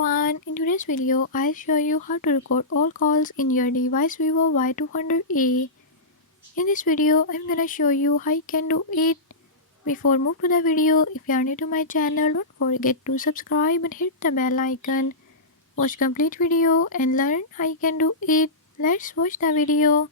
everyone, in today's video I'll show you how to record all calls in your device Vivo Y200e. In this video I'm gonna show you how you can do it. Before move to the video, if you are new to my channel, don't forget to subscribe and hit the bell icon. Watch complete video and learn how you can do it. Let's watch the video.